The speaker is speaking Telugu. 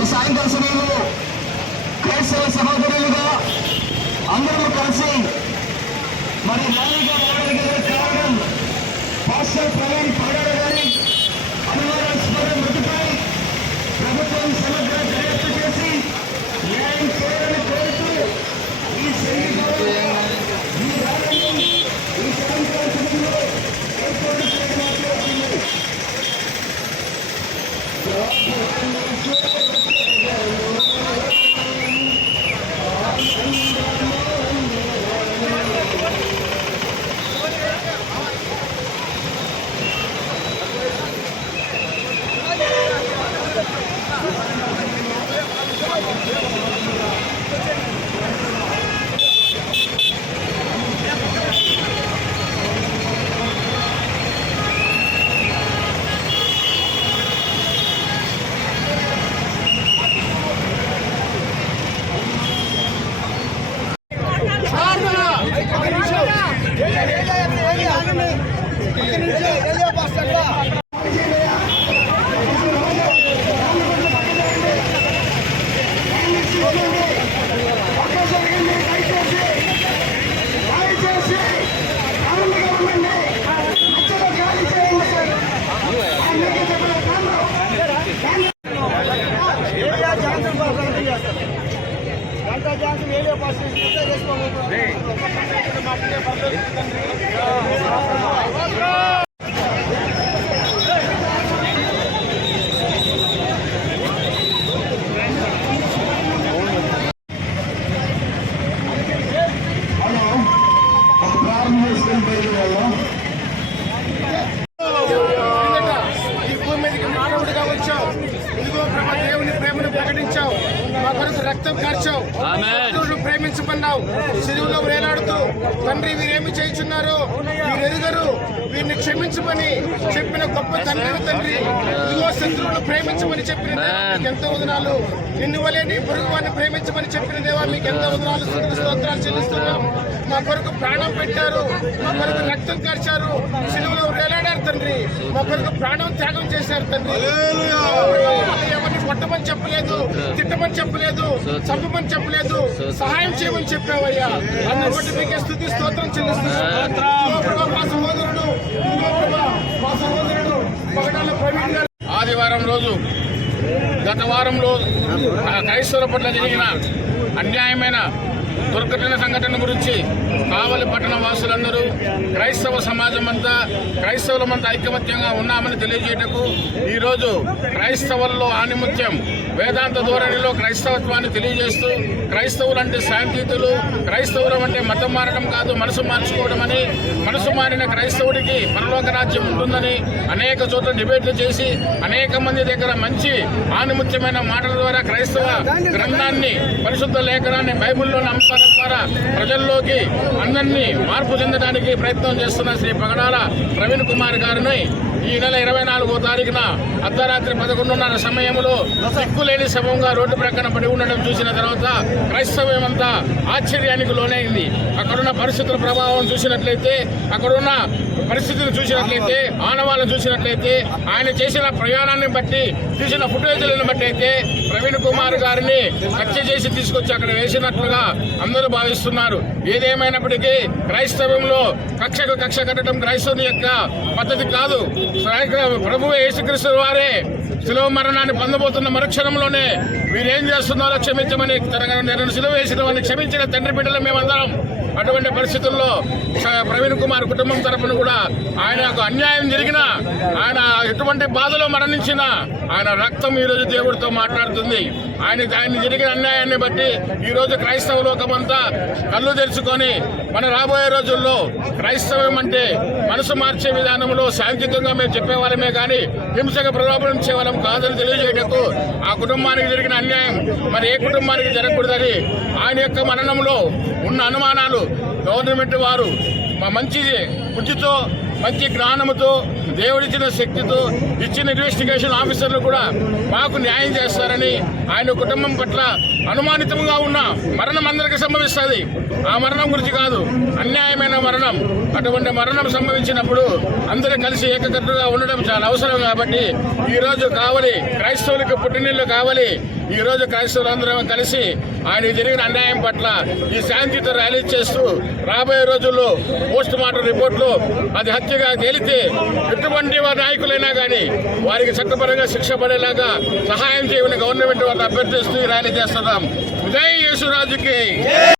ఈ సాయంకాల సమయంలో క్రైస్తవ సహోదరులుగా అందరూ కలిసి మరి ర్యాలీగా రావడానికి కారణం పాస్టర్ ప్రవీణ్ పాడారు గారి అనుమానాస్పద మృతిపై ప్రభుత్వం సమగ్ర దర్యాప్తు చేసి న్యాయం చేయాలని కోరుతూ ఈ ర్యాలీని ఈ సాయంకాల సమయంలో ఏర్పాటు చేయడం రక్తం కార్చావు, ప్రేమించమన్నావు, సిలువలో వేలాడుతూ తండ్రి వీరేమి చేయుచున్నారో వీరు ఎరుగరు, వీరిని క్షమించమని చెప్పిన గొప్ప తండ్రి ఇదిగో శత్రువులను ప్రేమించమని చెప్పిన దేవా మీకు ఎంతో వదనాలు, నిన్ను వలే నీ పొరుగు వారిని ప్రేమించమని చెప్పిన దేవా మీకు ఎంతో వదనాలు, స్తోత్రాలు చెల్లిస్తున్నాం. మా కొరకు ప్రాణం పెట్టారు, మా కొరకు రక్తం కార్చారు, సిలువలో వేలాడారు తండ్రి, మా కొరకు ప్రాణం త్యాగం చేశారు తండ్రి. ఎవరిని కొట్టమని చెప్పలేదు, తిట్టమని చెప్పలేదు, చంపమని చెప్పలేదు, సహాయం చేయమని చెప్పావయ్యా. అందుబట్టి మీకే స్తుతి స్తోత్రం చెల్లిస్తున్నాం. మా సహోదరుడు పగడాల ప్రవీణ్ గారు ఆదివారం రోజు గత వారంలో క్రైస్తవుల పట్ల జరిగిన అన్యాయమైన దుర్ఘటన సంఘటన గురించి కావలి పట్టణ వాసులందరూ క్రైస్తవ సమాజం అంతా క్రైస్తవులమంతా ఐకమత్యంగా ఉన్నామని తెలియజేయటకు ఈరోజు క్రైస్తవుల్లో ఆనిముత్యం వేదాంత ధోరణిలో క్రైస్తవత్వాన్ని తెలియజేస్తూ క్రైస్తవులంటే శాంతియుతులు, క్రైస్తవులం అంటే మతం మారడం కాదు మనసు మార్చుకోవడం అని, మనసు మారిన క్రైస్తవుడికి పరలోక రాజ్యం ఉంటుందని అనేక చోట్ల డిబేట్లు చేసి అనేక మంది దగ్గర మంచి ఆనిముత్యమైన మాటల ద్వారా క్రైస్తవ గ్రంథాన్ని పరిశుద్ధ లేఖనాన్ని బైబిల్లోని అంశాల ద్వారా ప్రజల్లోకి అందరినీ మార్పు చెందడానికి ప్రయత్నం చేస్తున్న శ్రీ పగడాల ప్రవీణ్ కుమార్ గారిని ఈ నెల 24వ తారీఖున అర్ధరాత్రి 11:30 సమయంలో దిక్కులేని శవంగా రోడ్డు ప్రక్కన పడి ఉండడం చూసిన తర్వాత క్రైస్తవ్యమంతా ఆశ్చర్యానికి లోనైంది. అక్కడున్న పరిస్థితుల ప్రభావం చూసినట్లయితే, అక్కడున్న పరిస్థితులు చూసినట్లయితే, ఆనవాళ్ళను చూసినట్లయితే, ఆయన చేసిన ప్రయాణాన్ని బట్టి తీసిన ఫుటేజీలను బట్టి అయితే ప్రవీణ్ కుమార్ గారిని హత్య చేసి తీసుకొచ్చి అక్కడ వేసినట్లుగా అందరూ భావిస్తున్నారు. ఏదేమైనప్పటికీ క్రైస్తవంలో కక్షకు కక్ష కట్టడం క్రైస్తవుని యొక్క పద్ధతి కాదు. ప్రభువు యేసుక్రీస్తు వారే శిలువ మరణాన్ని పొందబోతున్న మరుక్షణంలోనే వీరేం చేస్తున్నారో క్షమించమని తన శిలువ వేసిన వారిని క్షమించిన తండ్రి బిడ్డలు మేమందరం. అటువంటి పరిస్థితుల్లో ప్రవీణ్ కుమార్ కుటుంబం తరఫున కూడా ఆయనకు అన్యాయం జరిగినా, ఆయన ఎటువంటి బాధలో మరణించినా ఆయన రక్తం ఈరోజు దేవుడితో మాట్లాడుతుంది. ఆయన జరిగిన అన్యాయాన్ని బట్టి ఈరోజు క్రైస్తవ లోకమంతా కళ్ళు తెరుచుకొని మన రాబోయే రోజుల్లో క్రైస్తవం అంటే మనసు మార్చే విధానంలో శాంతియుతంగా మేము చెప్పేవాళ్ళమే కానీ హింసగా ప్రలోభనించే వాళ్ళం కాదని తెలియజేయటకు ఆ కుటుంబానికి జరిగిన అన్యాయం మరి ఏ కుటుంబానికి జరగకూడదని ఆయన యొక్క మరణంలో ఉన్న అనుమానాలు గవర్నమెంట్ వారు మంచి బుద్ధితో మంచి జ్ఞానముతో దేవుడిచ్చిన శక్తితో ఇచ్చిన ఇన్వెస్టిగేషన్ ఆఫీసర్లు కూడా మాకు న్యాయం చేస్తారని ఆయన కుటుంబం పట్ల అనుమానితంగా ఉన్న మరణం అందరికీ సంభవిస్తుంది. ఆ మరణం గురించి కాదు, అన్యాయమైన మరణం. అటువంటి మరణం సంభవించినప్పుడు అందరూ కలిసి ఏకకట్టుగా ఉండడం చాలా అవసరం. కాబట్టి ఈరోజు కావలి క్రైస్తవులకు పుట్టినిల్లు కావాలి. ఈరోజు క్రైస్తవులందరం కలిసి ఆయన జరిగిన అన్యాయం పట్ల ఈ శాంతియుత ర్యాలీ చేస్తూ రాబోయే రోజుల్లో పోస్ట్ మార్టం రిపోర్ట్లో అది హత్యగా తేలితే ఎటువంటి వారి నాయకులైనా కానీ వారికి చట్టపరంగా శిక్ష పడేలాగా సహాయం చేయమని గవర్నమెంట్ వారిని అభ్యర్థిస్తూ ఈ ర్యాలీ చేస్తున్నాం. జై యేసురాజుకి.